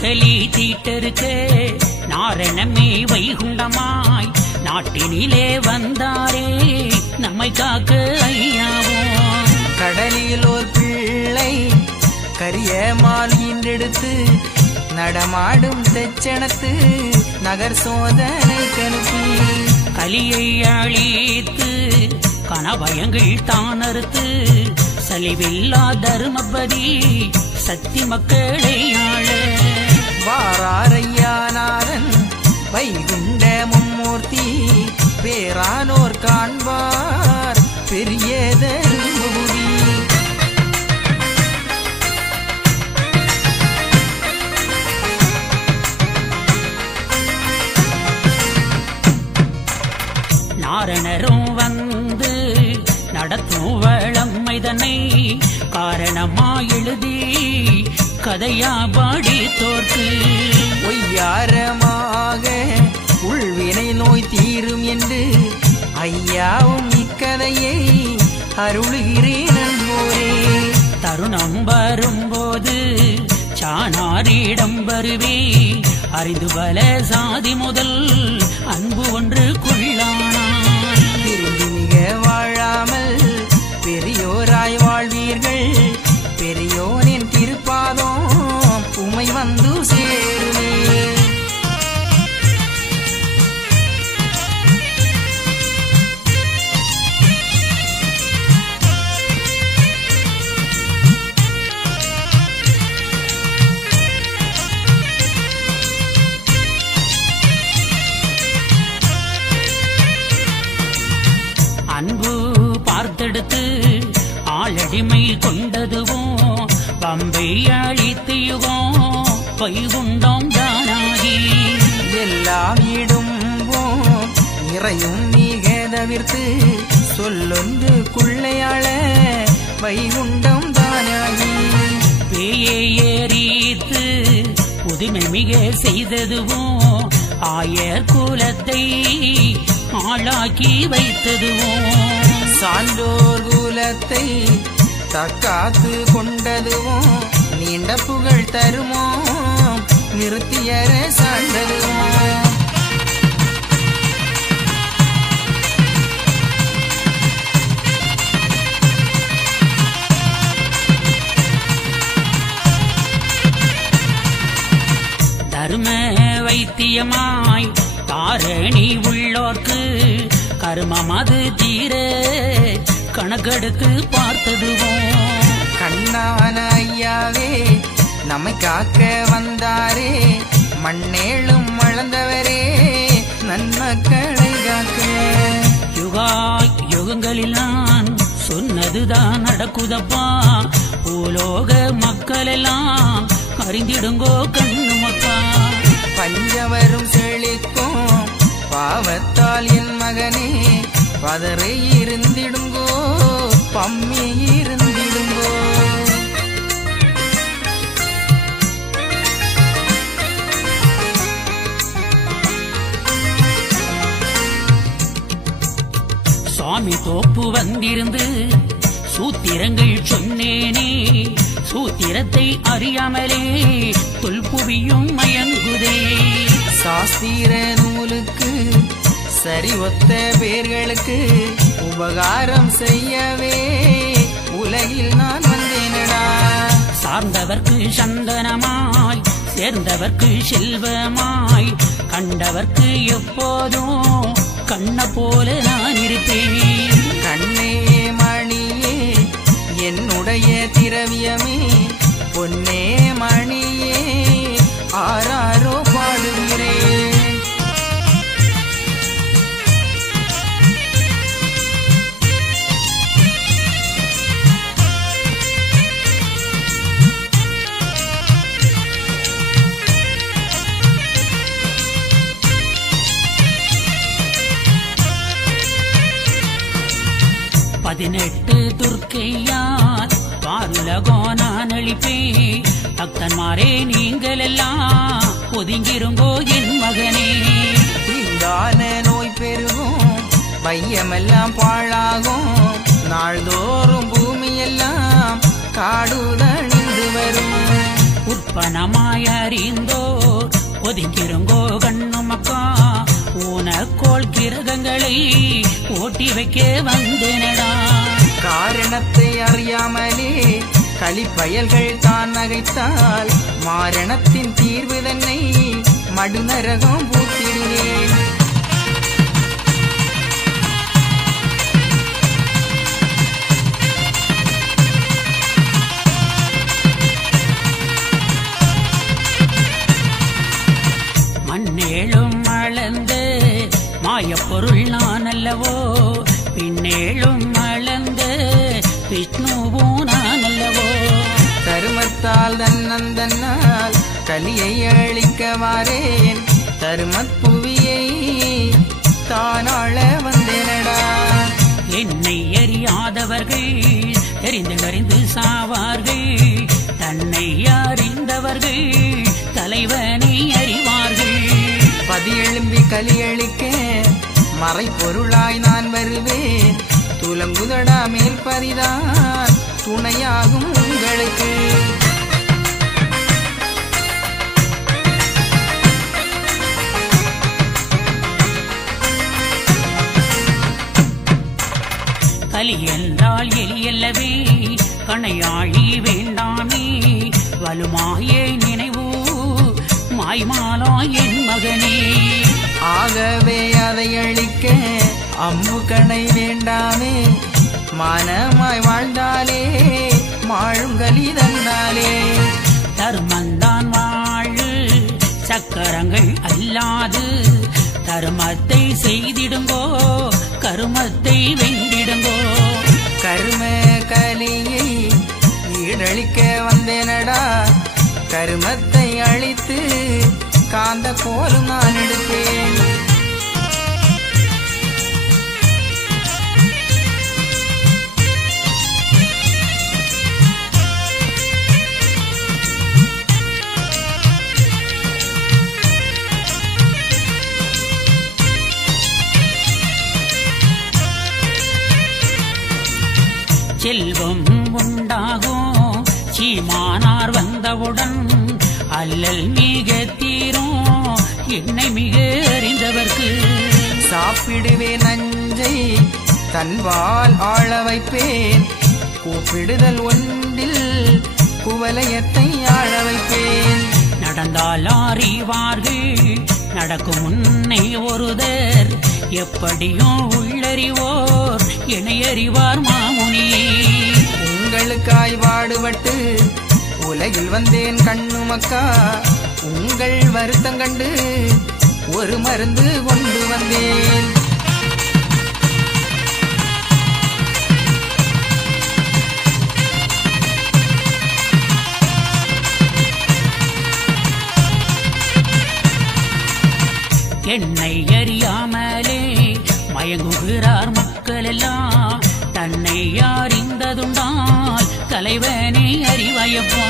நாற்கலி தீட்டருக்க நாரணமே வைகுண்டமாய் நாட்டினிலே வந்தாரே நம்மை காக்க ஐயாவோ. கடலில் ஓர் பிள்ளை கரிய மாலின்றெடுத்து நடமாடும் தெச்சனத்து நகர் சோதனை கணுப்பி கலியை அழித்து கனபயங்கள் தானறுத்து சலிவில்லா தருமபதி சக்தி மக்களை ஆள வாராரையானாரன் வைகுண்ட மும்மூர்த்தி பேரானோர் காண்பார் பெரிய தருமபுரி. நாரணரும் வந்து நடத்தும் வளமைதனை காரணமா எழுதி கதையா பாடி தோற்று ஒய்யாரமாக உள்வினை நோய் தீரும் என்று ஐயாவும் இக்கதையை அருளுகிறேன் அன்போரே. தருணம் வரும்போது சாணாரிடம் வருவே அறிந்து பல சாதி முதல் அன்பு ஒன்று கொள்ளானான். திரும்பி மிக வாழாமல் பெரியோராய் வாழ்வீர்கள் பெரியோனின் திருப்பாதம் உமை வந்து சேருமே. அன்பு பார்த்தெடுத்து ஆளடிமை கொண்டதுவும் பம்பை அழித்து யுகம் வைகுண்டம் தானாகி எல்லாம் இடும்போம் நிறையும் மிக தவிர்த்து சொல்லொன்று குள்ளையாள வைகுண்டம் தானாகி பேயை ஏறித்து புதுமை மிக செய்ததுவும் ஆயர் குலத்தை ஆளாக்கி வைத்ததுவும் சான்றோர் குலத்தை தக்காத்து கொண்டதுவும் நீண்ட புகழ் தருமோ நிறுத்தியர சாண்டதுவும். தர்ம வைத்தியமாய் தாரணி உள்ளோர்க்கு கர்மம் அது தீர கணக்கெடுத்து பார்த்ததுவும் கண்ணான ஐயாவே நம்மை காக்க வந்தாரே மண்ணேளும் வளர்ந்தவரே நன்மக்களை காக்க. யுகா யுகங்களில் நான் சொன்னதுதான் நடக்குதப்பா பூலோக மக்கள் எல்லாம் அறிந்திடுங்கோ கண்ணு மக்கா. பஞ்சவரும் செழிக்கும் பாவத்தால் என் மகனே பதறை இருந்திடுங்கோ பம்மி இருந்திடுங்கோ. சுவாமி தோப்பு வந்திருந்து சூத்திரங்கள் சொன்னேனே சூத்திரத்தை அறியாமலே தொல்புவியும் மயங்குதே. சாஸ்திர நூலுக்கு சரி ஒத்த பேர்களுக்கு உபகாரம் செய்யவே உலகில் நான் வந்தேனடா. சார்ந்தவர்க்கு சந்தனமாய் சேர்ந்தவர்க்கு செல்வமாய் கண்டவர்க்கு எப்போதும் கண்ண போல நான் இருப்பேன். கண்ணே மணியே என்னுடைய திரவியமே பொன்னே மணியே ஆராரோ பாடுகிறேன். பதினெட்டு துர்க்கையார் பாருலகோ நான் அளிப்பேன். பக்தன்மாரே நீங்கள் எல்லாம் ஒதுங்கிருங்கோ என் மகனே. தீங்கான நோய் பெருகும் பையமெல்லாம் பாழாகும் நாள்தோறும் பூமியெல்லாம் காடுதணிந்து வரும். உற்பனமாய் நன்றாய் அறிந்தோர் ஒதுங்கிருங்கோ கண்ணுமக்கா ஊனக்கோள் கிரகங்களை ஓட்டி வைக்க வந்தேனடா. காரணத்தை அறியாமலே களிப்பயல்கள் தான் நகைத்தால் மாரணத்தின் தீர்வு தன்னை மடுநரகம் பூத்திடுவேன். மண்ணேழும் அளந்து மாயப்பொருள் நான் அல்லவோ பின்னேழும் அளந்து விஷ்ணுவோ நான் அல்லவோ. தருமத்தால் தன்னந்தன்னால் கலியை அழிக்க வாரேன் தருமப்புவியை தானாள வந்தேனடா. என்னை அறியாதவர்கள் தெரிந்து சாவார்கள் தன்னை அறிந்தவர்கள் தலைவனை அறிவார்கள். பதியெழும்பி கலியளிக்க மறைப்பொருளாய் நான் வருவேன் துலங்குதடா மேல் பதிதான் துணையாகும் உங்களுக்கு. கலி என்றால் எலியல்லவே கணையாழி வேண்டாமே வலுமாயே நினைவு மாய்மாலா என் மகனே. ஆகவே அதை அழிக்க அம்பு கணை வேண்டாமே மானமாய் வாழ்ந்தாலே மாழும் கலி தந்தாலே. தர்மந்தான் வாழு சக்கரங்கள் அல்லாது தர்மத்தை செய்திடுங்கோ கருமத்தை வெண்டிடுங்கோ. கரும கலியை ஈடழிக்க வந்தேனடா கருமத்தை அழித்து காந்த கோலும் நான் எடுப்பேன். செல்வம் உண்டாகும் சீமானார் வந்தவுடன் அல்லல் மிக தீரும் என்னை மிக அறிந்தவர்க்கு. சாப்பிடுவே நஞ்சை தன்பால் ஆள வைப்பேன் கூப்பிடுதல் ஒன்றில் குவலயத்தை ஆள வைப்பேன். நடந்தால் அறிவார்கள் நடக்கும் முன்னை ஒருதர் எப்படியும் உள்ளறிவோர் இணையறிவார் மாமுனியே. உங்களுக்காய் பாடுபட்டு உலகில் வந்தேன் கண்ணுமக்கா உங்கள் வருத்தம் கண்டு ஒரு மருந்து கொண்டு வந்தேன். என்னை அறியாமலே மயங்குகிறார் மக்கள் எல்லாம் தன்னை அறிந்ததுண்டால் தலைவனை அறிவயப்பா.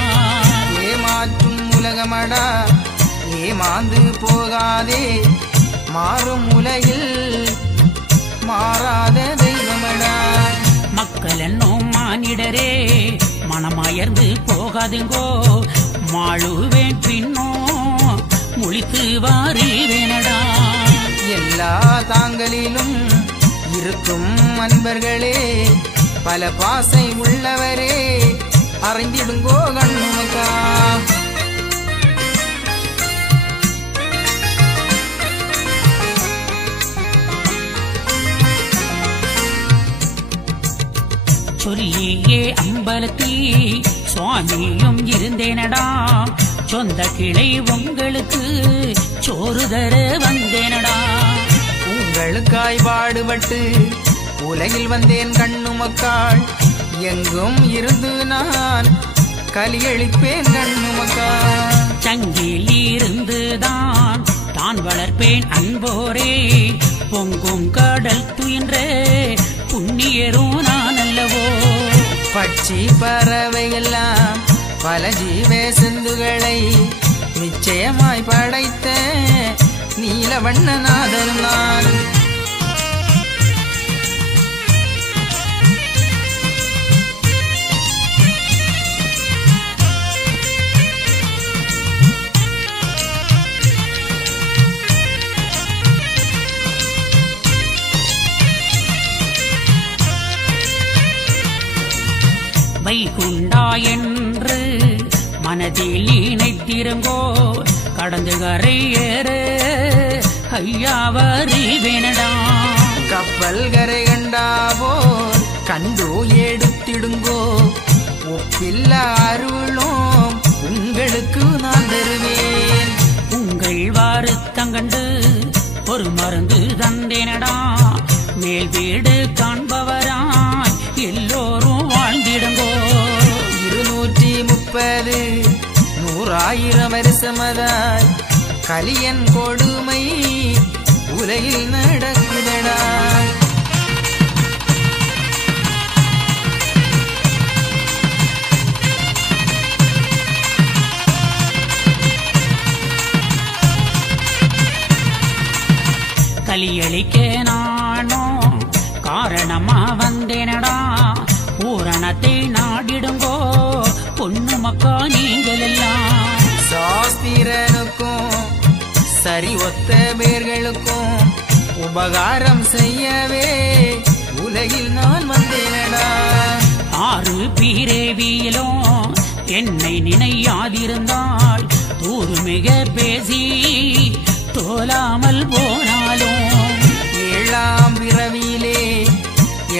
ஏமாற்றும் உலகமடா ஏமாந்து போகாதே மாறும் உலகில் மாறாத தெய்வமடா. மக்கள் என்னும் மானிடரே மனமாயர்ந்து போகாதுங்கோ மாழுவேன் பின்னோ முழித்து வாரிவேனடா. எல்லா தாங்களிலும் இருக்கும் அன்பர்களே பல பாசை உள்ளவரே அறிந்திடுங்கோ கண்ணுமக்கா. சொல்லியே அம்பலத்தி சுவாமியும் இருந்தேனடா சொந்த கிளை உங்களுக்கு சோறு தர வந்தேனடா. உங்களுக்காய் பாடுபட்டு உலகில் வந்தேன் கண்ணுமக்காள் எங்கும் இருந்து நான் கலியளிப்பேன் கண்ணுமக்கா. சங்கில் இருந்துதான் தான் வளர்ப்பேன் அன்போரே பொங்கும் கடல் துயின்ற புண்ணியரும் நான் அல்லவோ. பட்சி பறவையெல்லாம் பல ஜீவ சிந்துகளை நிச்சயமாய் படைத்த நீலவண்ணநாதன் நான். வைகுண்டா என்று மனதில் நினைத்திருங்கோ கடந்து கரை ஏற ஐயாவரி வேணடா கப்பல் கரை கண்டாவோர் கண்டு எடுத்திடுங்கோ ஒப்பில்ல அருளும் உங்களுக்கு நான் தருவேன் உங்கள் வருத்தங்கண்டு ஒரு மருந்து தந்தேனடா மேல் வீடு காண்பவராய் எல்லோரும் வாழ்ந்திடுங்கோ 230 100,000 வருஷமதாய் கலியன் கொடுமை உலகில் நடக்குதடா கலியளிக்க நானோ காரணமா வந்தேனடா பூரணத்தை நாடிடுங்கோ பொண்ணு மக்கா நீங்கள் எல்லாம் சாஸ்திரனுக்கும் சரி ஒத்த பேர்களுக்கும் உபகாரம் செய்யவே உலகில் நான் வந்தேனடா 6 பிறவியிலும் என்னை நினையாதிருந்தால் தூர்மிக பேசி தோலாமல் போனாலும் 7ஆம் பிறவியிலே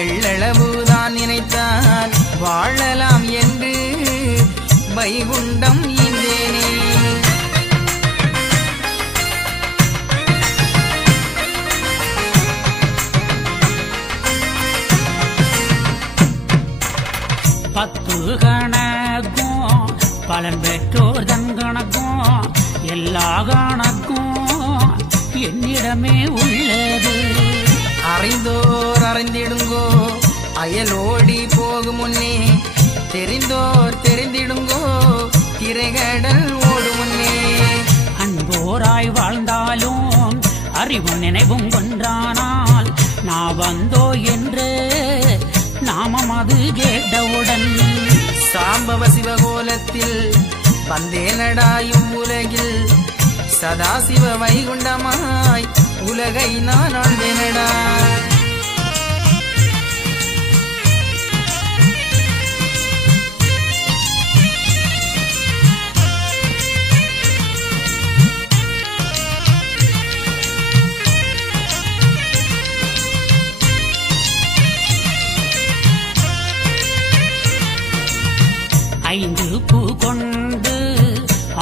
எள்ளளவுதான் நினைத்தால் வாழலாம் என்று வைகுண்டம் ஈந்தேனே பத்து கணக்கும் பலன் பெற்றோர் தன் கணக்கும் எல்லா கணக்கும் என்னிடமே உள்ளது அறிந்தோர் அறிந்திடுங்கோ அயலோடி போகும் முன்னே தெரிந்தோர் தெரிந்திடுங்கோ திரைகடல் ஓடும் முன்னே அன்போராய் வாழ்ந்தாலும் அறிவு நினைவும் கொன்றானால் நான் வந்தோ என்று நாமம் அது கேட்டவுடன் சாம்பவ சிவகோலத்தில் வந்தேனடாயும் உலகில் சதாசிவ வைகுண்டமாய் உலகை நான் ஆழ்வேனடா ஐந்து பூ கொண்டு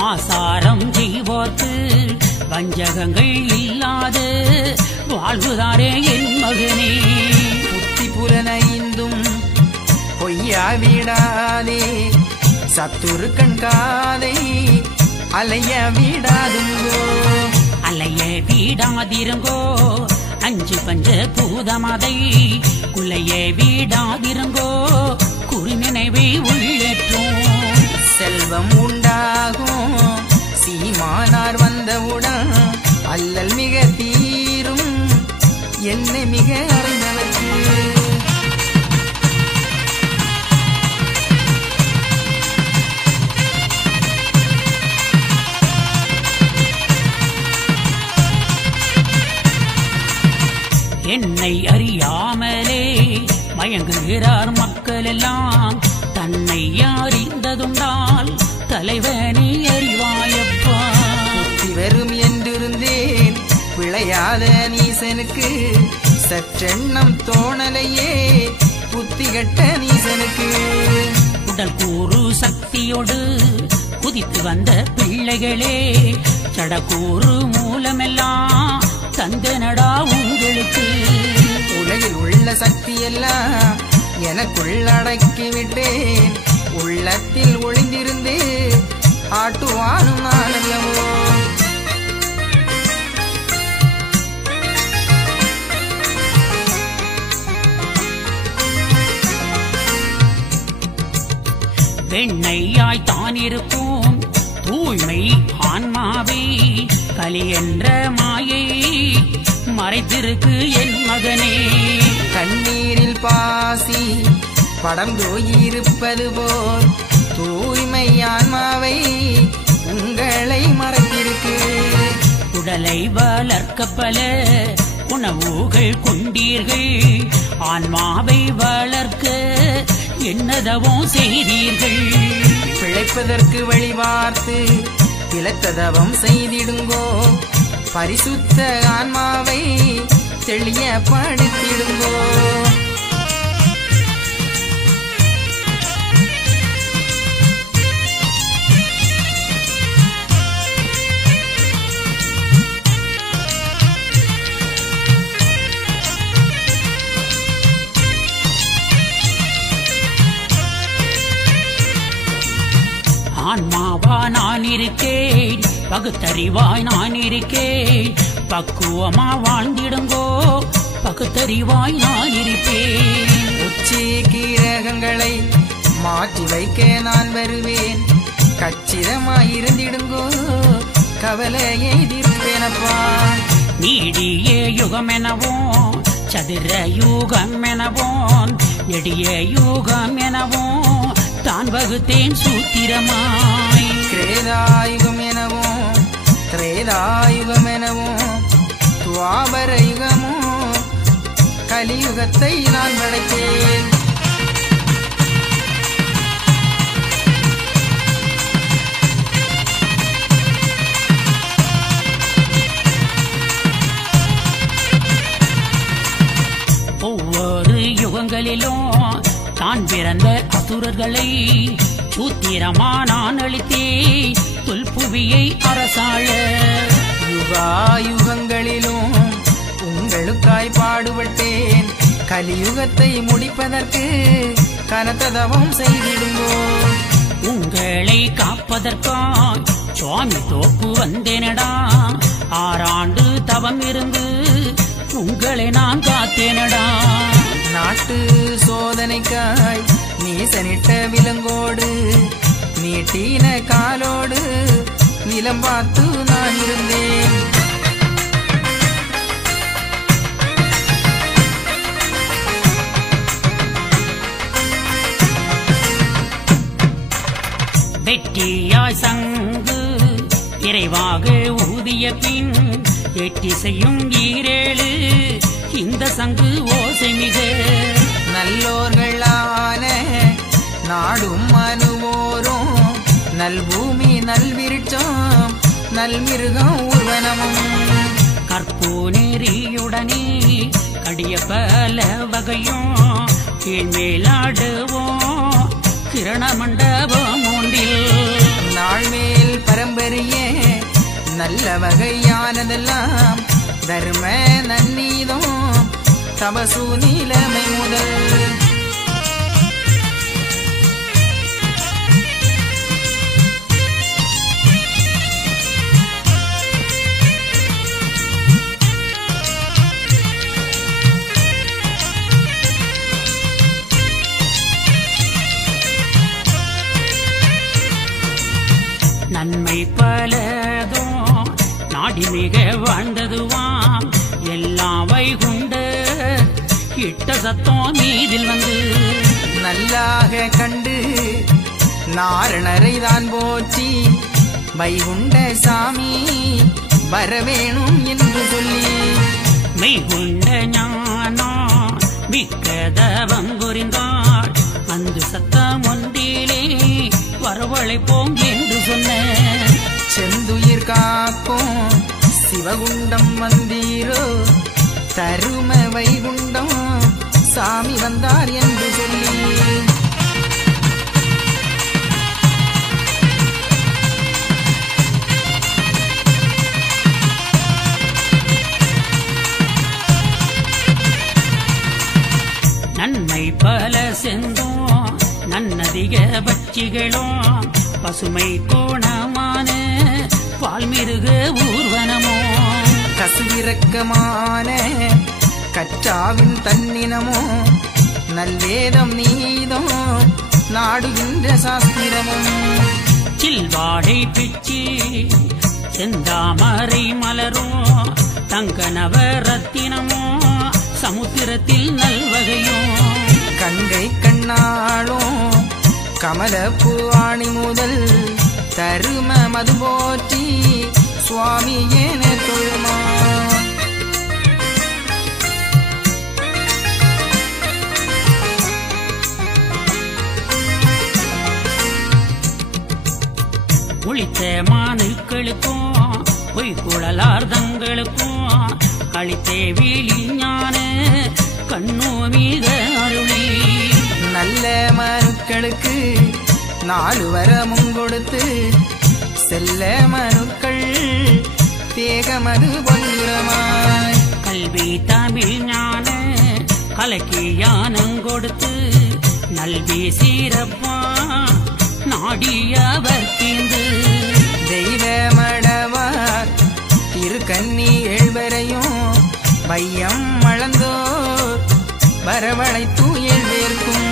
ஆசாரம் செய்வோர்க்கு வஞ்சகங்கள் இல்லாது வாழ்வுதாரே என் மகனே புத்தி புலனைந்தும் பொய்யா விடாதே சத்துரு கண்காதை அலைய விடாதுங்கோ அலைய வீடாதிருங்கோ 5 பஞ்ச பூதமதை குலைய வீடாதிருங்கோ குறிநினைவை உள்ளேற்றும் செல்வம் உண்டாகும் சீமானார் வந்தவுடன் அல்லல் மிக தீரும் என்னை மிக அறிந்தவர்க்கு என்னை அறியாமலே மயங்குகிறார் மக்கள் எல்லாம் தன்னை அறிந்ததுண்டால் தலைவனி அறிவாயப்பா புத்தி வரும் என்றிருந்தேன் பிழையாத நீசனுக்கு சற்றெண்ணம் தோணலையே புத்தி கட்ட நீசனுக்கு உடல் கூறு சக்தியோடு குதித்து வந்த பிள்ளைகளே சடக்கூறு மூலமெல்லாம் தந்தனடா உங்களுக்கு உலகில் உள்ள சக்தி எல்லாம் எனக்குள் அடக்கி விட்டேன் உள்ளத்தில் ஒளிந்திருந்து ஆட்டுவானும் நானல்லவோ வெண்ணையாய் தான் இருக்கும் தூய்மை ஆன்மாவை கலி என்ற மாயை மறைத்திருக்கு என் மகனே கண்ணீரில் பாசி படம் தோயிருப்பது போல் தூய்மை ஆன்மாவை உங்களை மறைத்திருக்கு உடலை வளர்க்க பல உணவுகள் கொண்டீர்கள் ஆன்மாவை வளர்க்க என்னதவம் செய்தீர்கள்? பிழைப்பதற்கு வழி பார்த்து பிழைத்ததவம் செய்திடுங்கோ. பரிசுத்த ஆன்மாவை தெளியப்படுத்திடுங்கோ. ஆன்மாவா நான் இருக்கேன், பகுத்தறிவாய் நான் இருக்கேன். பக்குவமா வாழ்ந்திடுங்கோ, பகுத்தறிவாய் நான் இருப்பேன். உச்சி கீரகங்களை மாற்றி வைக்க நான் வருவேன். கச்சிதமாயிருந்திடுங்கோ, கவலையை தீர்ப்பேனப்பா. நீடிய யுகம் எனவும் சதுர யுகம் எனவும் நெடிய யுகம் எனவும் தான் வகுத்தேன் சூத்திரமாய். கிரேதாயுகம் எனவும் திரேதாயுகம் எனவும் துவாபர யுகமும் கலியுகத்தை நான் படைத்தேன். ஒவ்வொரு யுகங்களிலும் தான் பிறந்த அசுரர்களை சூத்திரமா நான் அளித்தே தொல்புவியை அரசாள. யுகாயுகங்களிலும் உங்களுக்காய் பாடுபட்டேன். கலியுகத்தை முடிப்பதற்கு கனத்ததவம் செய்திடுங்கோ. உங்களை காப்பதற்காய் சுவாமி தோப்பு வந்தேனடா. 6 ஆண்டு தவம் இருந்து உங்களை நான் காத்தேனடா. நாட்டு சோதனைக்காய் நீசனிட்ட விலங்கோடு நீட்டின காலோடு நிலம் பார்த்து நான் இருந்தேன். வெற்றியாய் சங்கு இறைவாக ஊதிய பின் எட்டி செய்யும் 7 இந்த சங்கு ஓசை மிக. நல்லோர்களான நாடும் அனுவோரும் நல்பூமி நல்விருட்சம் நல்மிருகம் ஊர்வனமும் கற்பூ நெறியுடனே கடிய பல வகையும் கீழ்மேலாடுவோம் கிரண மண்டபம் ஒன்றில். நாள்மேல் பரம்பரையே நல்ல வகையானதெல்லாம் தர்ம நன்னீதம் தபசு நீலமை முதல். நன்மை பலதோ நாடி மிக வாழ்ந்ததுவாம் எல்லாம் வைகுண்ட இட்ட சத்தம் மீதில் வந்து. நல்லாக கண்டு நாரணரை தான் போற்றி வைகுண்ட சாமி வரவேணும் என்று சொல்லி மெய்குண்ட ஞானா மிக்கதவம் புரிந்தாள். அந்த சத்தம் ஒன்றிலே வரவழைப்போம் என்று சொன்ன. செந்துயிர் காக்கும் சிவகுண்டம் வந்தீரோ தரும வைகுண்டம் சாமி வந்தார் என்று சொல்லி நன்மை பல செந்தோம் நன்னதிக பட்சிகளும் பசுமை கோணமான பால்மிருக ஊர்வனமோ கசுவிரக்கமான கச்சாவின் தன்னினமோ நல்வேதம் நீதம் நாடுகின்ற சாஸ்திரமும் சில்வாடை பிச்சி செந்தாமரை மலரும் தங்க நவரத்தினமோ சமுத்திரத்தில் நல்வகையும் கங்கை கண்ணாளும் கமலப்பூ ஆணி முதல் தரும மது போற்றி சுவாமி ஏன தொழுமா குளித்த மானுக்களுக்கும் பொய்குழலார்தங்களுக்கும் களித்தே வீழிஞான கண்ணோ மீத அருளி நல்ல மனுக்களுக்கு 4 வரமும் கொடுத்து செல்ல மனுக்கள் தேகமது பொன்னுரமாய் கல்வி தமிழ் ஞான கலக்கி யானங்கொடுத்து நல்வி சீரப்பா நாடியவர் தீந்து தெய்வ மடவார் திருக்கன்னி 7 வரையும் வையம் மளந்தோர் வரவழைத்து 7 பேர்க்கும்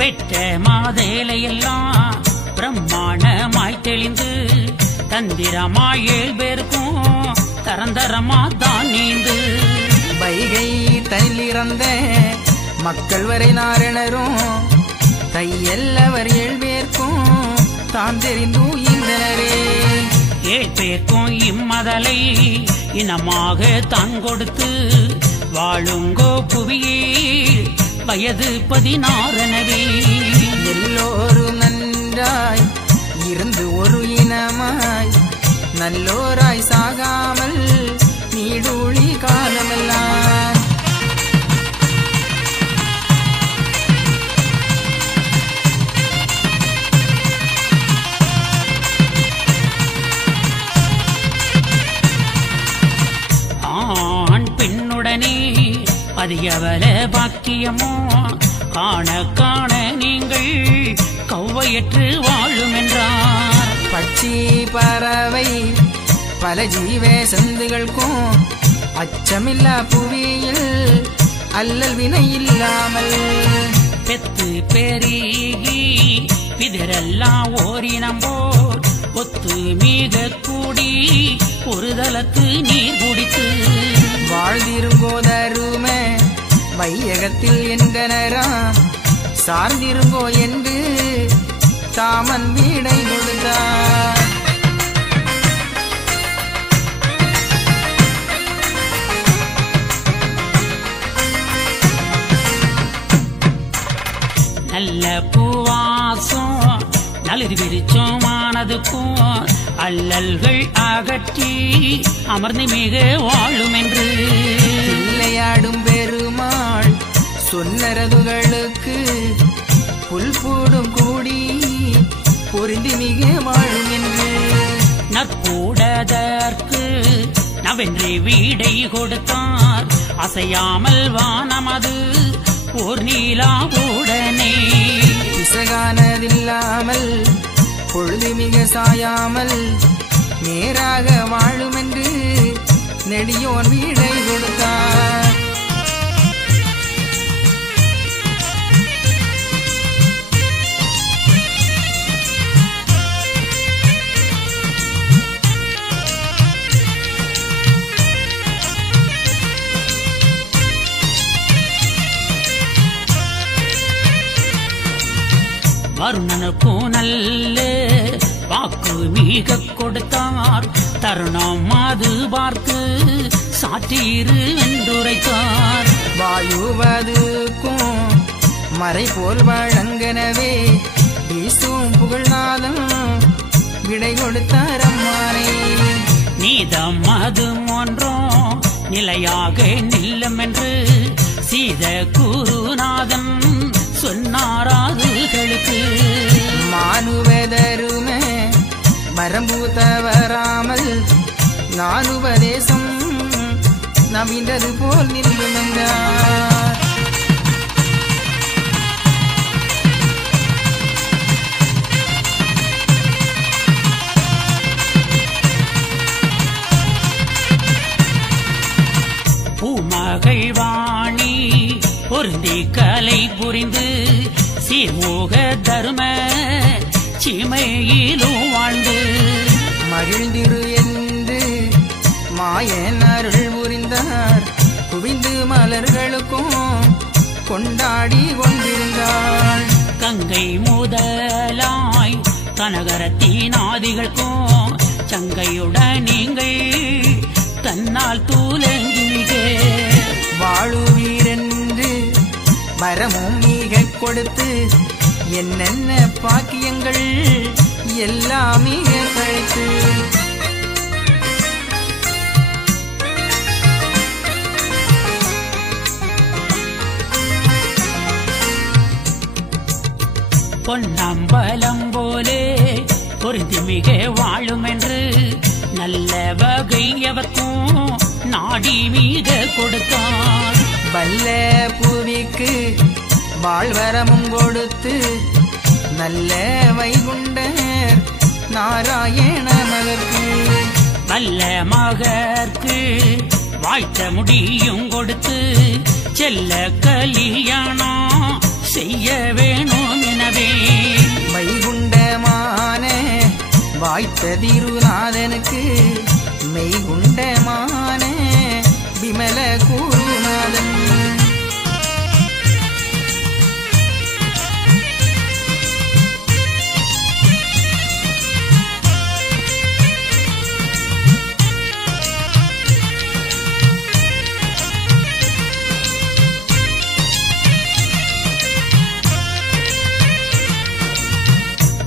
பெற்ற மாதேலையெல்லாம் பிரம்மாண்டமாய் தெளிந்து தந்திரமாய் 7 பேருக்கும் தரந்தரமா தான் நீந்து வைகை தனிலிறந்த மக்கள் வரை நாரணரும் தையல்லவர் 7 பேர்க்கும் தான் தெரிந்து இந்தனரே 7 பேருக்கும் இம்மதலை இனமாக தான் கொடுத்து வாழுங்கோ புவியே வயது 16 எனவே எல்லோரும் நன்றாய் இருந்து ஒரு இனமாய் நல்லோராய் சாகாமல் நீடூழி காலமெல்லாம் ஆண் பெண்ணுடனே அதிகவல பாக்கியமோ காண காண நீங்கள் கவ்வையற்று வாழும் என்றார் பட்சி பறவை பல ஜீவ சந்துகளுக்கும் அச்சமில்லா புவியில் அல்லல் வினை இல்லாமல் பெத்து பெருகி பிதரெல்லாம் ஓரினம்போர் ஒத்து மிக கூடி ஒரு தலத்து நீர் குடித்து வாழ்ந்திருங்கோதருமே வையகத்தில் என்கனராம் சார்ந்திருங்கோ என்று தாமன் வீடை கொடுத்தார் நல்ல பூவாசம் நலுது விரிச்சோமானதுக்கும் அல்லல்கள் அகற்றி அமர்ந்து மிக வாழும் என்று விளையாடும் பெருமாள் சொன்னரதுகளுக்கு புல் பூடும் கூடி பொருந்தி மிக வாழும் என்று நற்கூடதற்கு நவென்று வீடை கொடுத்தார் அசையாமல் வானமது ஓர் நீலாவுடனே பிசகானதில்லாமல் பொழுது மிக சாயாமல் நேராக வாழும் என்று நெடியோன் வீடை கொடுத்தார் வருணனுக்கும் நல்ல வாக்கு மிக கொடுத்தார் தருணம் அது பார்த்து சாற்றீரு என்றுரைத்தார் வாயுவதுக்கும் மறை போல் வழங்கனவே வீசும் புகழ்நாதம் விடை கொடுத்தார் அம்மானே நீதம் அது ஒன்றோ நிலையாக நில்லும் என்று சீத குருநாதன் சொன்னாராதுகளுக்கு மானுவதருமே வரம்பு தவறாமல் நானுபதேசம் நவின்றது போல் நில்லும் என்றார் பூமகள் வாணி பொருந்தி கலை புரிந்து சீர்மோக தர்ம சீமையிலும் வாழ்ந்து மகிழ்ந்திரு என்று மாயன் அருள் புரிந்தார் குவிந்து மலர்களுக்கும் கொண்டாடி கொண்டிருந்தாள். கங்கை முதலாய் கனகரத்தினாதிகளுக்கும் சங்கையுடன் நீங்கள் தன்னால் தூலங்கிக வாழுவீரென்று வரமும் மிக கொடுத்து என்னென்ன பாக்கியங்கள் எல்லாம் மிக கழித்து பொன்னம்பலம் போலே பொருந்தி மிக வாழும் என்று நல்ல வகை எவர்க்கும் நாடி மீத கொடுத்தான். வல்ல புவிக்கு வாழ்வரமும் கொடுத்து நல்ல வைகுண்டர் நாராயண மகர்க்கு நல்ல மகர்க்கு வாழ்த்த முடியும் கொடுத்து செல்ல கலியாணம் செய்ய வேணும் எனவே வைகுண்டமான வாய்த்த திருநாதனுக்கு மெய்குண்டமான விமல குருநாதன்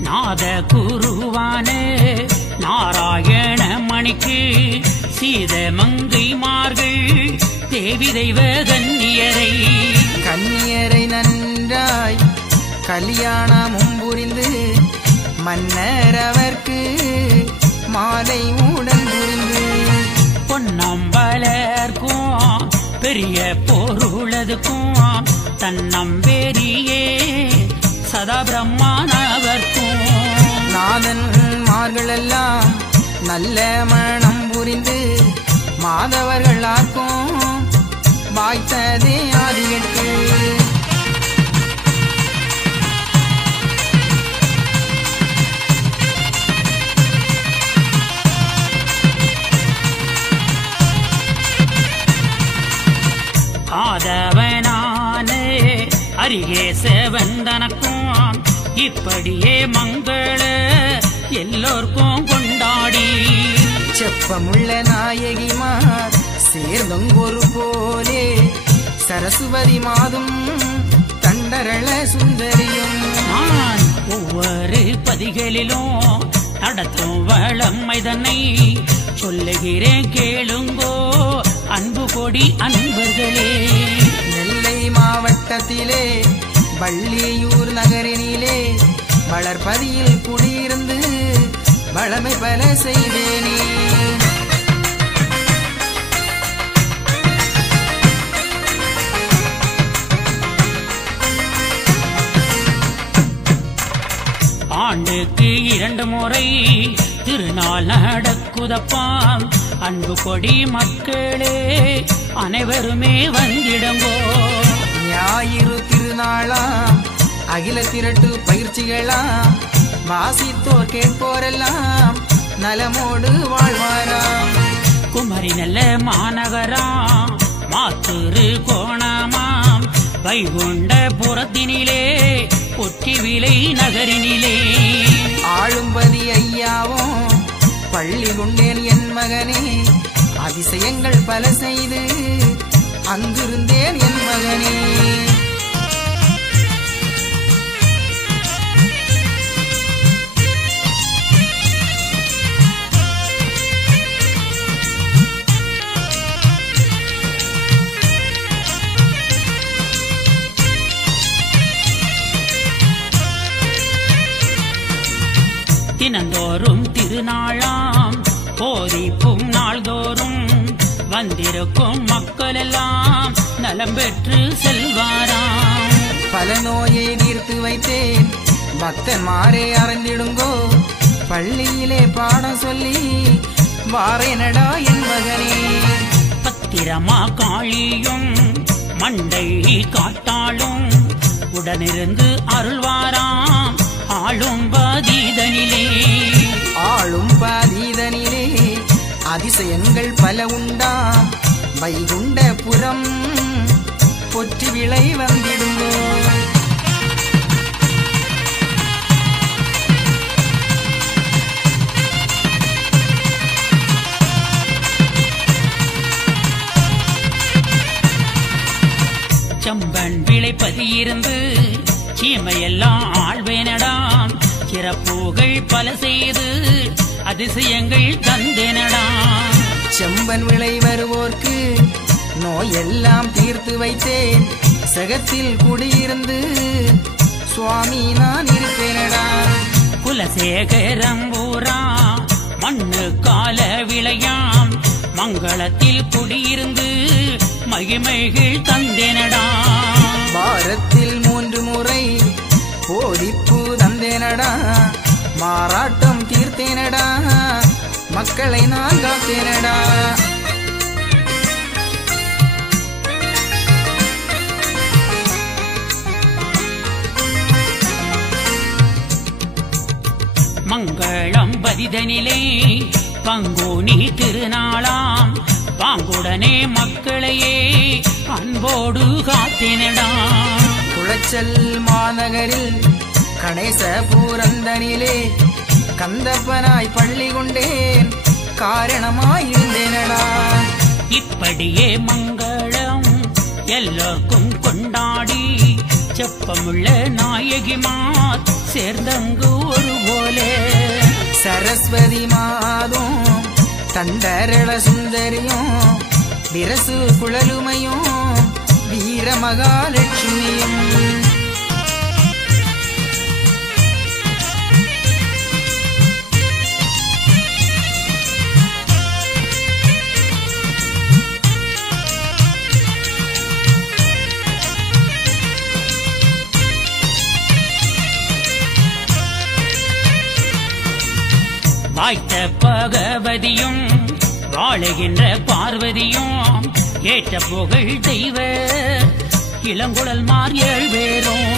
நாத குருவானே நாராயண மணிக்கு சீத மங்கைமார்கள் தேவி தெய்வ கன்னியரை நன்றாய் கல்யாணமும் புரிந்து மன்னர் அவர்க்கு மாலை உடன் புரிந்து பொன்னம்பலர்க்கும் பெரிய பொருளதுக்கும் தன்னம்பேரியே சதா பிரம்மானவர்க்கும் நாதன்மார்களெல்லாம் நல்ல மனம் புரிந்து மாதவர்களாக்கும் வாய்த்ததே ஆதியற்கு ஆதவனானே அருகே செவந்தனக்கும் இப்படியே மங்கள எல்லோர்க்கும் கொண்டாடி செப்பமுள்ள நாயகிமார் சேர்ந்தொங்கொரு போலே சரஸ்வதி மாதும் தண்டரள சுந்தரியும் நான் ஒவ்வொரு பதிகளிலும் நடத்தும் வளமை தன்னை சொல்லுகிறேன் கேளுங்கோ அன்பு கொடி அன்பர்களே. நெல்லை மாவட்டத்திலே வள்ளியூர் நகரினிலே வளர்பதியில் குடியிருந்து வளமை பல செய்தேனே. ஆண்டுக்கு 2 முறை திருநாள் நடக்குதப்பாம் அன்பு கொடி மக்களே அனைவருமே வந்திடங்கோ. ஞாயிறு திருநாளாம் அகில திரட்டு பயிற்சிகளாம் வாசித்தோர் கேட்போரெல்லாம் நலமோடு வாழ்வாராம். குமரி நல்ல மாநகராம் மாத்தூரு கோணமாம் வைகுண்ட புறத்தினிலே பொற்றி விலை நகரினிலே ஆளும்பதி ஐயாவும் பள்ளி கொண்டேன் என் மகனே அதிசயங்கள் பல செய்து அங்கிருந்தேன் என் மகனே. தினந்தோறும் திருநாளாம் போதிப்பும் நாள்தோறும் வந்திருக்கும் மக்கள் எல்லாம் நலம் பெற்று செல்வாராம். பல நோயை தீர்த்து வைத்தேன் பக்தன்மாரே அறிந்திடுங்கோ பள்ளியிலே பாடம் சொல்லி வாரேனடா என் மகனே. பத்திரமா காளியும் மண்டை காட்டாலும் உடனிருந்து அருள்வாராம் ஆளும் பாதீதனிலே. ஆளும் பாதீதனிலே அதிசயங்கள் பல உண்டாம் வைகுண்டபுரம் பொற்றி விளை வந்திடுங்கோ. செம்பன் விளைப்பதியிருந்து சீமையெல்லாம் ஆழ்வேனடாம். சிறப்புகள் பல செய்து அதிசயங்கள் தந்தேனடாம். செம்பன் விளை வருவோர்க்கு நோயெல்லாம் தீர்த்து வைத்தேன். சகத்தில் குடியிருந்து சுவாமி நான் இருப்பேனடா. குலசேகரம் ஊரா மண்ணு கால விளையாம். மங்களத்தில் குடியிருந்து மகிமைகள் தந்தேனடா. வாரத்தில் 3 முறை போதிப்பு தந்தேனடா. மாறாட்டம் தீர்த்தேனடா. மக்களை நான் காத்தேனடா. மங்களம் பதிதனிலே பங்குனி திருநாளாம். பாங்குடனே மக்களையே அன்போடு காத்தேனடா. குளச்சல் மாநகரில் கணேச பூரந்தனிலே கந்தப்பனாய் பள்ளி கொண்டேன். காரணமாயிருந்தேனடா. இப்படியே மங்களம் எல்லோர்க்கும் கொண்டாடி செப்பமுள்ள நாயகிமார் சேர்ந்தங்கு ஒரு போலே. சரஸ்வதி மாதும் தண்டரள சுந்தரியும் விரசு குழலுமையும் வீர மகாலட்சுமியும் வாய்த்த பகவதியும் வாழுகின்ற பார்வதியும் ஏற்ற புகழ் தெய்வ இளங்குழல் மார் 7 பேரும்.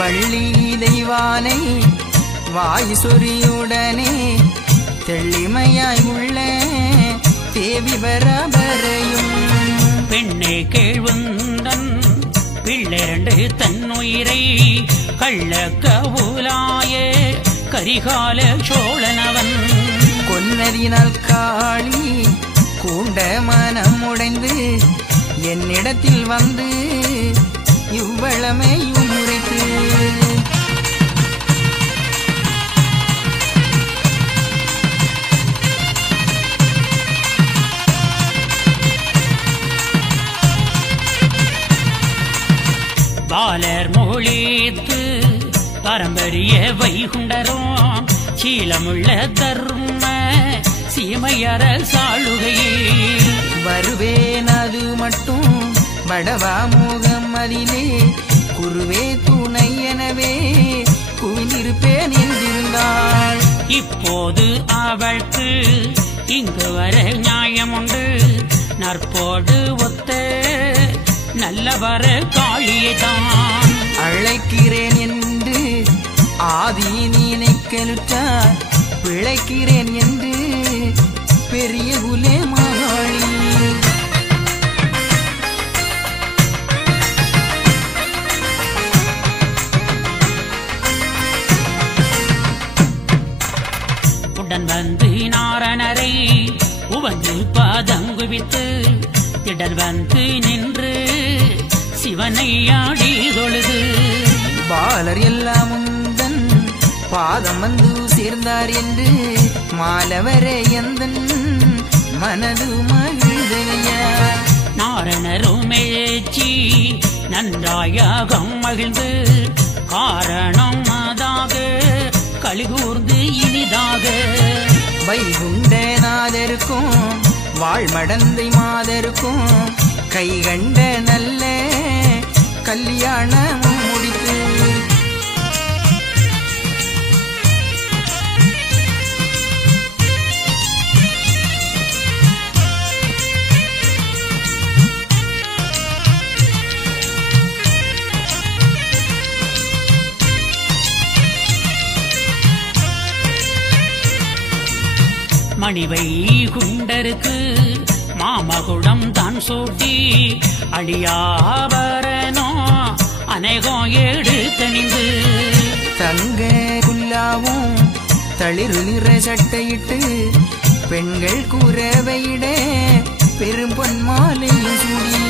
வள்ளி தெய்வானை வாய் சொறியுடனே தெள்ளிமையாய் உள்ள தேவி பரபரையும். பெண்ணே கேழ்வந்தன் பிள்ளை தன்னுயிரை கள்ள கவுலாய கரிகால சோழனவன். கொன்னதினால் காளி கூண்ட மனம் உடைந்து என்னிடத்தில் வந்து இவ்வளமையும் முறைத்து பாலர் மொழித்து பரம்பரிய வைகுண்டரும் சீலமுள்ள தர்ம சீமையர சாளுகையே. வருவேன் அது மட்டும் வடவா முகம் அதிலே குருவே துணை எனவே குவிந்திருப்பேன் என்றிருந்தாள். இப்போது அவளுக்கு இங்கு வர நியாயமுண்டு. நற்போடு ஒத்த நல்லவர காளியைதான் அழைக்கிறேன் என்று ஆதி நினைக்கலுற்றார். பிழைக்கிறேன் என்று பெரிய குலே மகாளி. உடன் வந்து நாரணரை உவந்து பாதங்குவித்து திடல் வந்து நின்று சிவனை ஆடி தொழுது. பாலர் எல்லாம் முந்தன் பாதம் வந்து சேர்ந்தார் என்று மாலவரே எந்தன் மனது மகிழ்ந்தனையா. நாரணரும் மேச்சி நன்றாயாக மகிழ்ந்து காரணம் அதாக கலிகூர்ந்து இனிதாக. வைகுண்டநாதருக்கும் வாழ்மடந்தை மாதருக்கும் கை கண்ட நல்ல கல்யாணமும் முடித்து மணிவை குண்டருக்கு மாமகுடம் தான் சூட்டி அடியாவர் தளிரு நிற சட்டையிட்டு பெண்கள் கூறவையிட பெரும் பொன்மாலையும் சூடி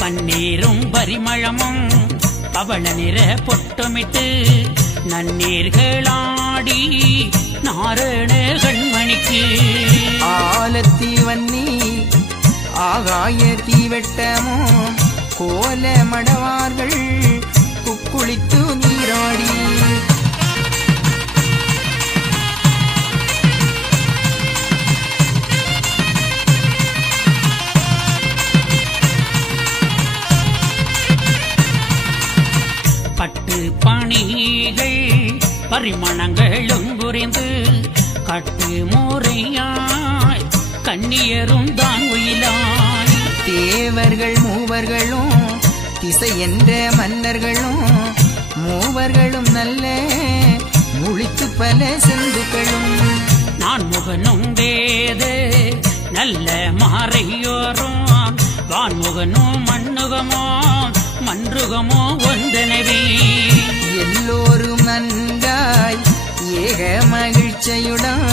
பன்னீரும் பரிமளமும் பவள நிற பொட்டமிட்டு நன்னீர்களாடி நாரண கண்மணிக்கு ஆலத்தி வன்னி ஆகாய தீவெட்டமோ கோல மடவார்கள் குக்குளித்து நீராடி பட்டு பணிகள் பரிமணங்களும் புரிந்து கட்டு முறையாய் கண்ணியரும் தான் உயிலாய் தேவர்கள் மூவர்களும் திசை என்ற மன்னர்களும் மூவர்களும் நல்ல முழித்து பல செந்துக்களும் நான் முகனும் வேத நல்ல மாறையோரும் வான்முகனும் மண்ணுகமோ மன்றுகமோ ஒன்றனவே எல்லோரும் நன்றாய் ஏக மகிழ்ச்சியுடன்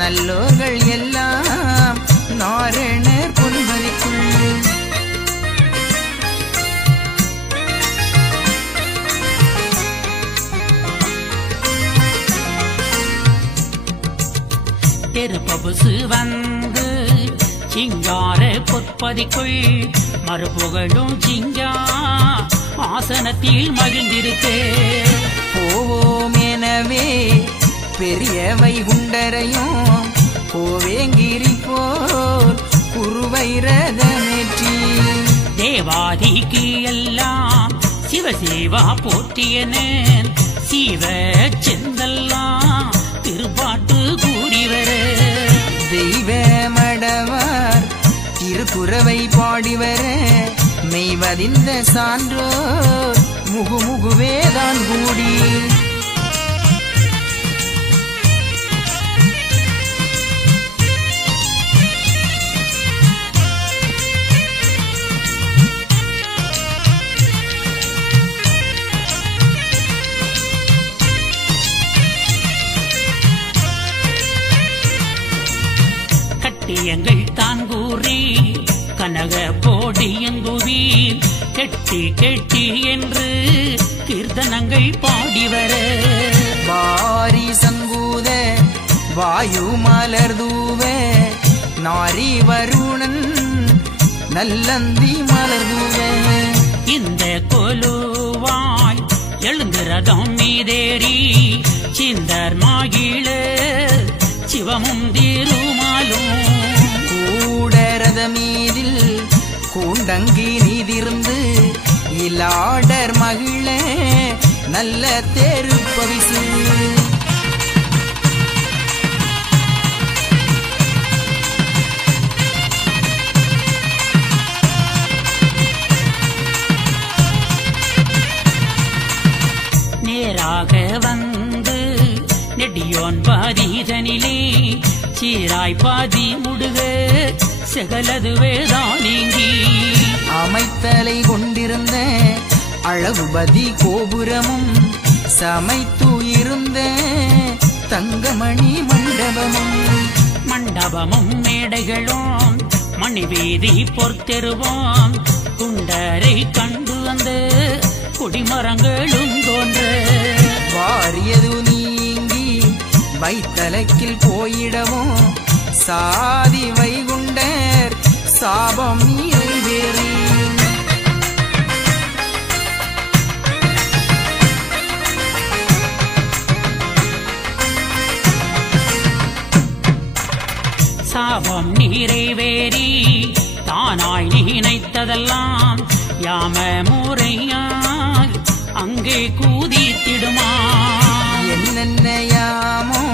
நல்லோர்கள் எல்லாம் நாரணர் பொன்மதிக்குள் தெருப்பபுசு வந்து சிங்கார பொற்பதிக்குள் மறுபுகழும் சிங்கா ஆசனத்தில் மகிழ்ந்திருக்க போவோம் எனவே பெரிய வைகுண்டரையும் கோவேங்கிரி போல் குருவை ரதமேற்றி தேவாதிக்கு எல்லாம் சிவசேவா போற்றியனேன் சிவ செந்தெல்லாம் திருப்பாட்டு கூறிவர தெய்வ மடவார் திருக்குறவை பாடிவர மெய்வதிந்த சான்றோர் முகுமுகுவேதான் கூடி கட்டியங்கள் தான் கூறி கனக போடியங்குவி கெட்டி கெட்டி என்று கீர்த்தனங்கள் பாடிவர வாரி சங்கூத வாயு மலர் தூவ நாரி வருணன் நல்லந்தி மலர் தூவ இந்த கொலுவாய் எழுந்திரதம் மீதேறி சிந்தர் மாகிழ சிவமும் திருமாலும் கூடரத மீதில் கூண்டங்கி நீதிருந்து இலாடர் மகிழ நல்ல தேரு பவிசு நேராக வந்து நெடியோன் பாதீதனிலே சீராய் பாதி முடுக செகலதுவேதான் நீங்கி அமைத்தலை கொண்டிருந்த அழகுபதி கோபுரமும் சமைத்து இருந்த தங்கமணி மண்டபமும் மண்டபமும் மேடைகளும் மணிவீதி பொற்தெருவோம் குண்டரை கண்டு வந்த குடிமரங்களும் தோன்ற வாரியது நீங்கி வைத்தலக்கில் போயிடவும் சாதி வைகுண்டர் சாபம் நிறைவேறி சாபம் நிறைவேறி தானாய் நினைத்ததெல்லாம் யாம முறையாய் அங்கே கூதித்திடுமா என்னென்ன யாமோ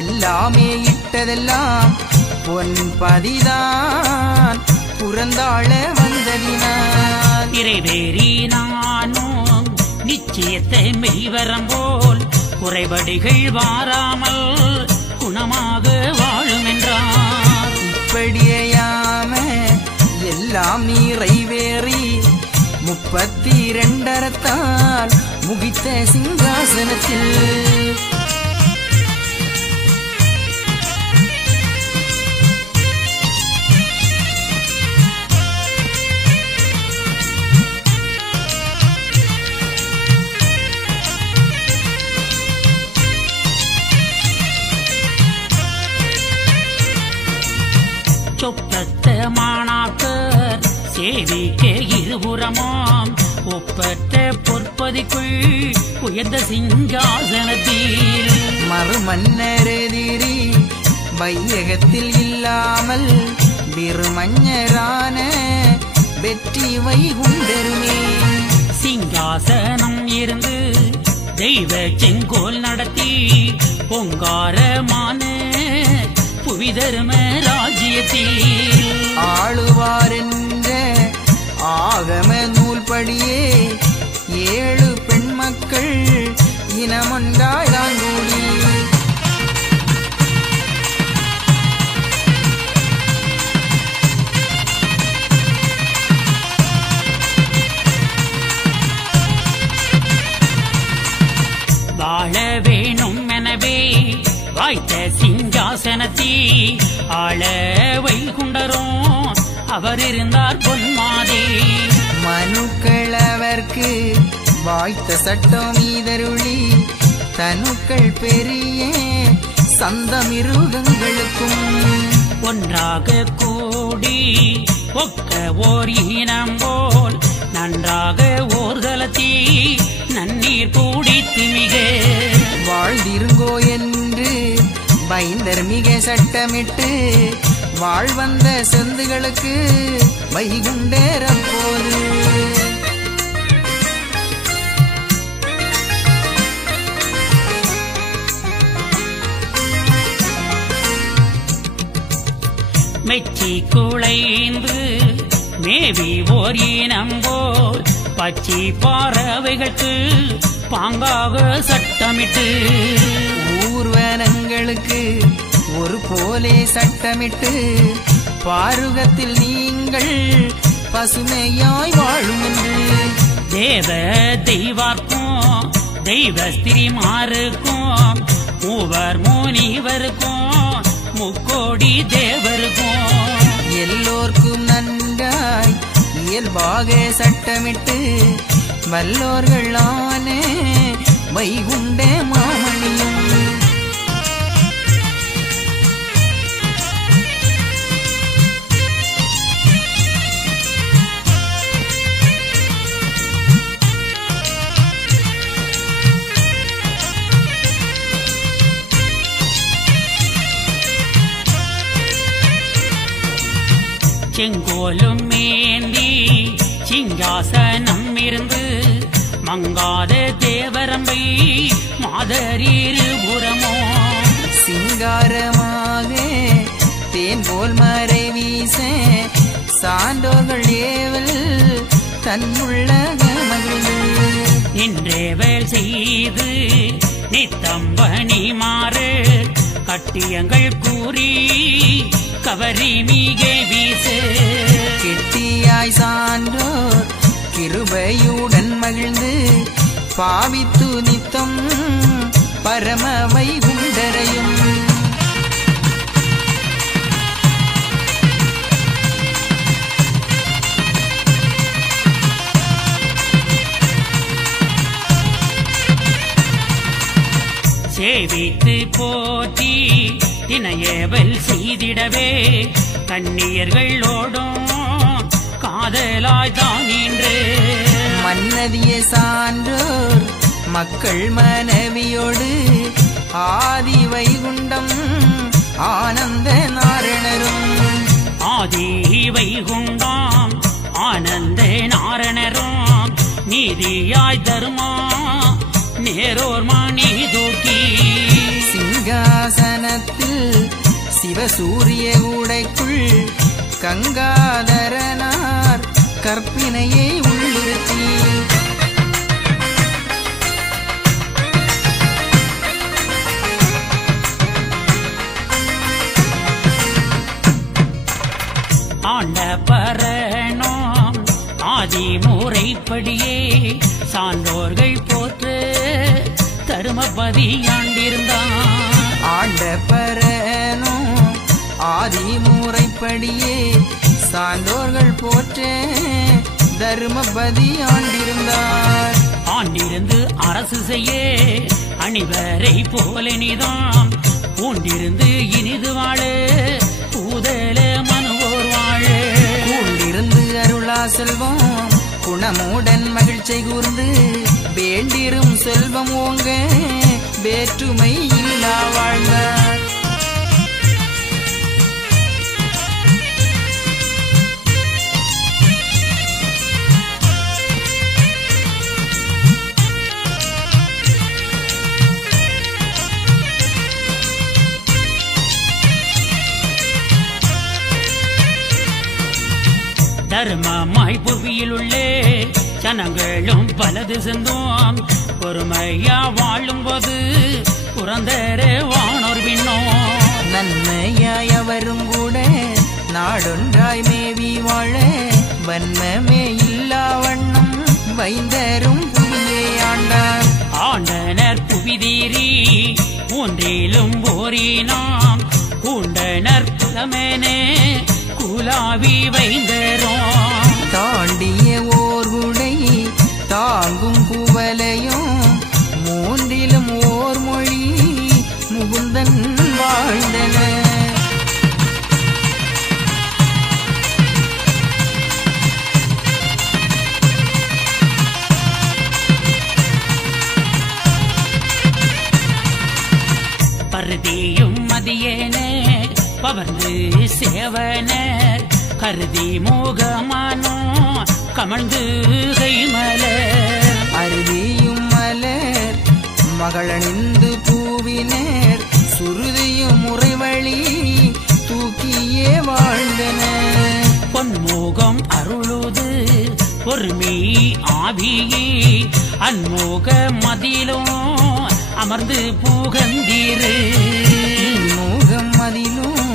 எல்லாமே இட்டதெல்லாம் பொன் பதிதான் புறந்தாழ வந்ததினால் நிறைவேறி நானும் நிச்சயத்தை மெய்வரம் போல் குறைபடிகள் வாராமல் குணமாக வாழும் என்றார் இப்படியாம எல்லாம் நிறைவேறி 32 முகித்த சிங்காசனத்தில் சொப்பத்த மாணாக்கர் சேவிக்க இருபுறமாம் ஒப்பற்ற பொற்பதிக்குள் உயர்ந்த சிங்காசனத்தில் மறுமன்னரெதிரி வையகத்தில் இல்லாமல் விருமஞரான வெற்றி வைகுண்டருமே சிங்காசனம் இருந்து தெய்வ செங்கோல் நடத்தி பொங்காரமான புவிதர்ம ராஜ்யத்தில் ஆளுவார் என்ற ஆகம நூல்படியே 7 பெண் மக்கள் இனமொன்றாய் கூடி வாழ வேணும் எனவே வாய்த்த சிங்காசனத்தி ஆள வைகுண்டரும் அவர் இருந்தார் பொன்மாதே மனுக்களவர்க்கு வாய்த்த சட்டம் மீதருளி தனுக்கள் பெரிய சந்த மிருகங்களுக்கும் ஒன்றாக கூடி ஒக்க ஓர் இனம் போல் நன்றாக ஓர்தலத்தி நன்னீர் கூடித்து மிக வாழ்ந்திருங்கோ என்று பைந்தர் மிக சட்டமிட்டு வாழ்வந்த செந்துகளுக்கு வைகுண்டேறப்போது மெச்சி குளைந்து மேவி ஓர் இனம் போல் பச்சி பறவைகளுக்கு பாங்காக சட்டமிட்டு ஊர்வனங்களுக்கு ஒரு போலே சட்டமிட்டு பாருகத்தில் நீங்கள் பசுமையாய் வாழும் என்று தேவ தெய்வார்க்கும் தெய்வ ஸ்திரிமாருக்கும் மூவர் முனிவருக்கும் முக்கோடி தேவருக்கும் எல்லோர்க்கும் நன்றாய் இயல்பாக சட்டமிட்டு வல்லோர்களான வைகுண்ட மாமணியும் செங்கோலும் மேந்தி சிங்காசனம் இருந்து மங்காத தேவரம்பை மாதரீருபுறமோ சிங்காரமாக தேன் போல் மறை வீச சான்றோர்கள் ஏவல் தன்னுள்ள மகிழ்ந்து நின்றேவல் செய்து நித்தம்பணி மாறு கட்டியங்கள் கூறி கவரி மீகை வீசு கெட்டியாய் சான்றோர் கிருபையுடன் மகிழ்ந்து பாவித்து நித்தம் பரம வைகுண்டரையும் சேவித்து போற்றி இணையவல் செய்திடவே கண்ணியர்களோடும் காதலாய் தான் நின்று மன்னதிய சான்றோர் மக்கள் மனைவியோடு ஆதி வைகுண்டம் ஆனந்த நாரணரும் ஆதி வைகுண்டாம் ஆனந்த நாரணரும் நீதியாய் தருமா நேரோர் மணி தூக்கி சிங்காசனத்தில் சிவசூரிய உடைக்குள் கங்காதரனார் கற்பினையை உள்ளிருத்தி ஆண்ட பரணம் ஆதி முறைப்படியே சான்றோர்கள் போற்று தருமபதி ஆண்டிருந்தான் ஆண்ட பரனும் ஆதி முறைப்படியே சான்றோர்கள் போற்ற தர்மபதி ஆண்டிருந்தார் ஆண்டிருந்து அரசு செய்ய அணிவரை போல நிதாம் பூண்டிருந்து இனிது வாழ பூதல மனுவ செல்வம் குணமுடன் மகிழ்ச்சி கூர்ந்து வேண்டிரும் செல்வம் ஓங்க வேற்றுமை இல்லா வாழ்ந்தார். தர்மமாய் புவியில் உள்ளே ஜனங்களும் பலது சென்றோம் பொறுமையா வாழும் போது புறந்தர வானோர் விண்ணோம். நன்மையாய் அவரும் கூட நாடொன்றாய் மேவி வாழ வன்மமே இல்லா வண்ணம் வைந்தரும் புவியே ஆண்டார். ஆண்டனர் புவிதீரி மூன்றிலும் ஓரினாம் கூண்டனர் புலமேனே குலாவி வைந்தரோம். தாண்டிய ஓர் குடை தாங்கும் குவலையும் மூன்றிலும் ஓர் மொழி முகுந்தன் வாழ்ந்தன. பருதியும் மதியேனே பவர்ந்து சேவனர் கருதி மோகமானோ கமழ்ந்து கைமலர். அருவியும் மலர் மகளணிந்து பூவினர் சுருதியும் முறைவழி தூக்கியே வாழ்ந்தன. பொன்மோகம் அருளுது பொறுமை ஆவியே அன்மோக மதிலும் அமர்ந்து புகந்தீரு. முகம் அதிலும்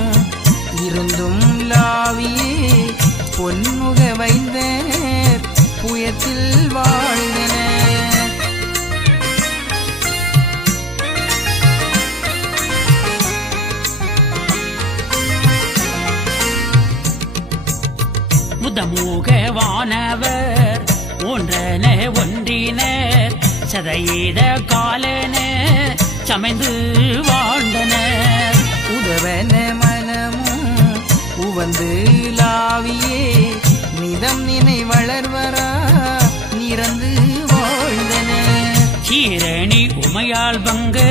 இருந்தும் லாவியே பொன்முக வைந்தனர் புயத்தில் வாழ்ந்தன. முதமூக வானவர் ஒன்றன ஒன்றினர் சதையீத காலன சமைந்து வாழ்ந்தனர். உதவன மனமும் உவந்து லாவியே நிதம் நினை வளர்வரா நிறந்து வாழ்ந்தன. சீரணி உமையால் பங்கு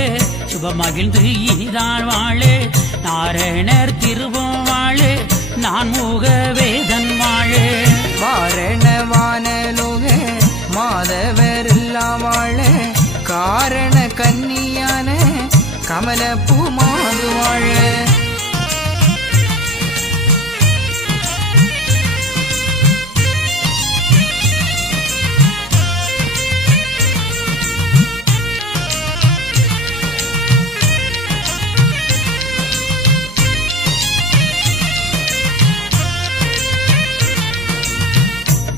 சுபமகிழ்ந்து இனிதான் வாழு நாரணர் திருவும் வாழு நான் மூக வேதன் வாழு. வாரண வானலோக மாதவர் எல்லாம் வாழ காரண கன்னியான கமலப்பூ மாது வாழ.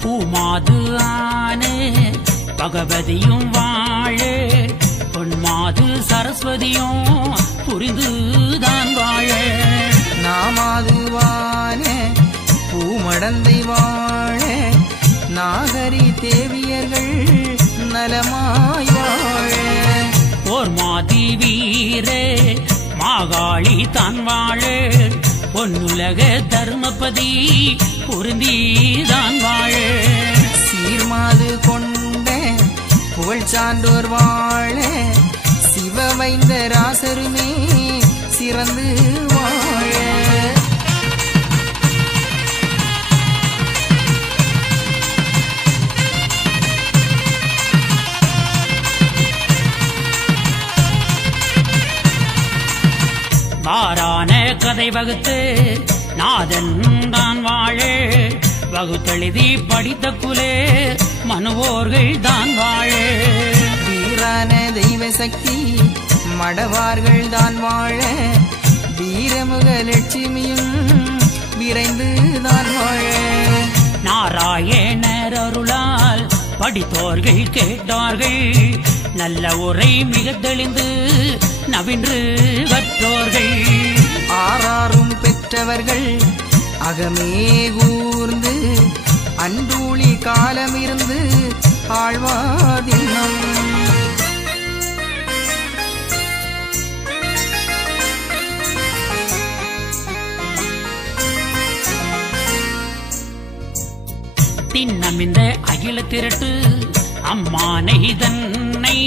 பூமாது ஆனே பகவதியும் வாழு பொன்மாது சரஸ்வதியும் புரிந்துதான் வாழ. நாமாதுவான பூமடந்தை வாழ நாகரி தேவியர்கள் நலமாய் வாழ. ஓர் மாதி வீரே மாகாளி தான் வாழு பொன்னுலக தர்மபதி பொருந்திதான் வாழு. சீர்மாது கொண்ட புகழ் சான்றோர் வாழ சிவ வைந்த ராசருமே சிறந்து வாழ. வாரான கதை வகுத்து நாதன் தான் வாழு வகுத்தெழுதி படித்த குலே மனுவோர்கள் தான் வாழு. வீரான தெய்வ சக்தி மடவார்கள் தான் வாழ வீரமுக லட்சுமியும் விரைந்து தான் வாழ. நாராயணர் அருளால் படித்தோர்கள் கேட்டார்கள் நல்ல உரை மிக தெளிந்து நவின்று கற்றோர்கள். ஆறாரும் பெற்றவர்கள் அகமே கூர்ந்து அன்றூழி காலமிருந்து ஆழ்வாதின்னம். தின்னமிந்த அகில திரட்டு அம்மானை தன்னை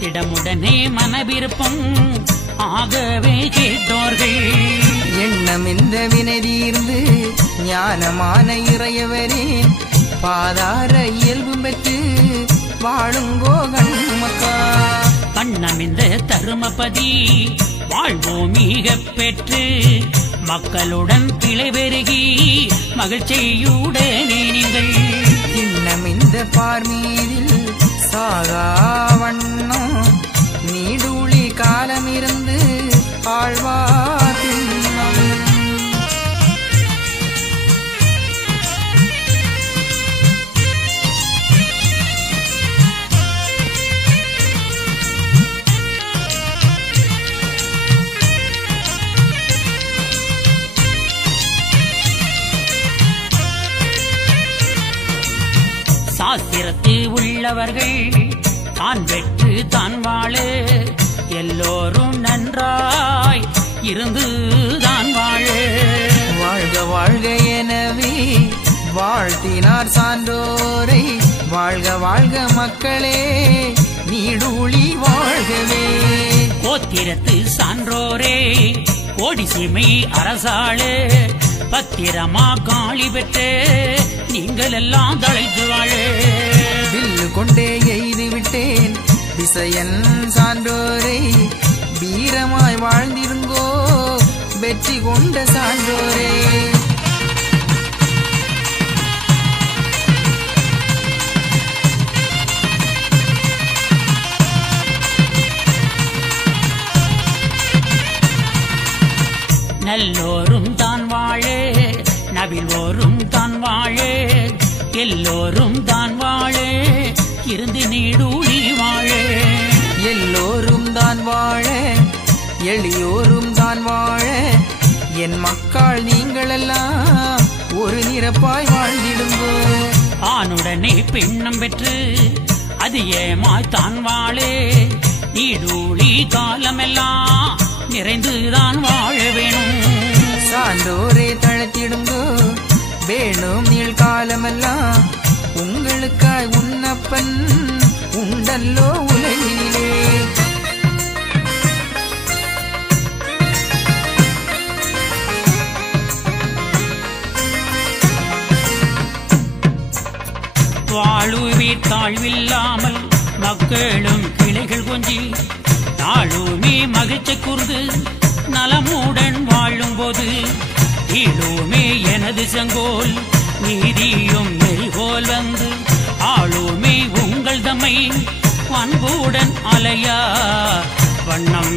திடமுடனே மனவிருப்பம் ஆகவே கேட்டோர்கள். எண்ணம் இந்த வினை தீர்ந்து ஞானமான இறையவரே பாதார இயல்பு பெற்று வாழுங்கோ கண்மக்கா. பண்ணமிந்த தருமபதி வாழ்வோமீக பெற்று மக்களுடன் கிளை பெருகி மகிழ்ச்சியுடனே நீங்கள் இன்னம் இந்த பார்மீதில் சாகா வண்ணம் நீடூழி காலமிருந்து ஆழ்வார் திண்ணம். சாஸ்திரத்து உள்ளவர்கள் தான் பெற்று தான் வாழ எல்லோரும் நன்றாய் இருந்து தான் வாழ. வாழ்க வாழ்க எனவே வாழ்த்தினார் சான்றோரை வாழ்க வாழ்க மக்களே நீடூழி வாழ்கவே. கோத்திரத்து சான்றோரே கோடி சீமை அரசாளு பத்திரமா காளி பெற்று நீங்கள் எல்லாம் தழைத்து வாழ. வில்லு கொண்டே எய்து விட்டேன் திசையன் சான்றோரை வீரமாய் வாழ்ந்திருங்கோ வெற்றி கொண்ட சான்றோரே. நல்லோரும் தான் வாழ நவில்வோரும் தான் வாழ எல்லோரும் தான் வாழ இருந்து நீடூழி வாழ. எல்லோரும் தான் வாழ எளியோரும் தான் வாழ என் மக்கள் நீங்களெல்லாம் ஒரு நிரப்பாய் வாழ்ந்திடுங்கோ. ஆணுடனே பெண்ணம் பெற்று அது ஏமாய் தான் வாழ நீடூழி காலமெல்லாம் நிறைந்துதான் வாழ வேணும். சான்றோரே தழைத்திடுங்கோ வேணும் நீள் காலமெல்லாம் உங்களுக்காய் உன்னப்பன் உண்டல்லோ உலகிலே. வாழுவீர் தாழ்வில்லாமல் மக்களும் கிளைகள் கொஞ்சி நாளுமே மகிழ்ச்சி கூர்ந்து நலமுடன் வாழும் போது ஈழுமே எனது செங்கோல் நீதியும் நெறிகோல் வந்து ஆளுமே உங்கள் தம்மை அன்புடன் அலையா வண்ணம்